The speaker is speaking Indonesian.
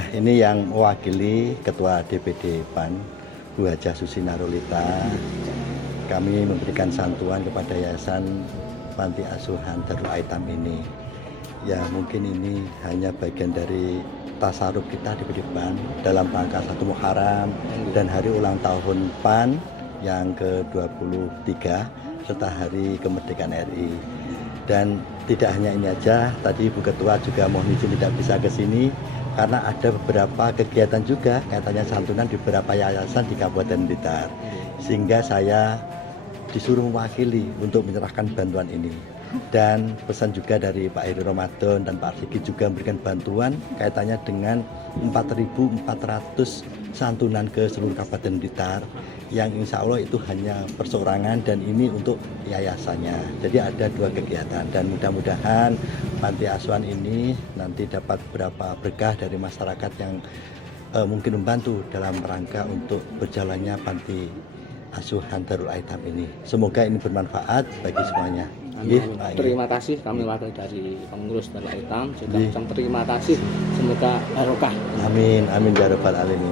Ya, ini yang mewakili Ketua DPD PAN, Bu Hajah Susi Narulita. Kami memberikan santuan kepada Yayasan Panti Asuhan Darul Aitam ini. Ya, mungkin ini hanya bagian dari tasaruf kita di DPD PAN dalam rangka 1 Muharram dan hari ulang tahun PAN yang ke-23 serta hari kemerdekaan RI. Dan tidak hanya ini aja, tadi Bu Ketua juga mohon izin tidak bisa ke sini karena ada beberapa kegiatan juga kaitannya santunan di beberapa yayasan di Kabupaten Blitar. Sehingga saya disuruh mewakili untuk menyerahkan bantuan ini. Dan pesan juga dari Pak Heri Ramadan dan Pak Arsiki juga memberikan bantuan kaitannya dengan 4.400 santunan ke seluruh Kabupaten Blitar yang insya Allah itu hanya perseorangan dan ini untuk yayasannya. Jadi ada 2 kegiatan dan mudah-mudahan panti asuhan ini nanti dapat beberapa berkah dari masyarakat yang mungkin membantu dalam rangka untuk berjalannya panti asuhan Darul Aitam ini. Semoga ini bermanfaat bagi semuanya. Terima kasih kami wakil dari pengurus Darul Aitam juga terima kasih, semoga barokah. Amin, amin ya rabbal alamin.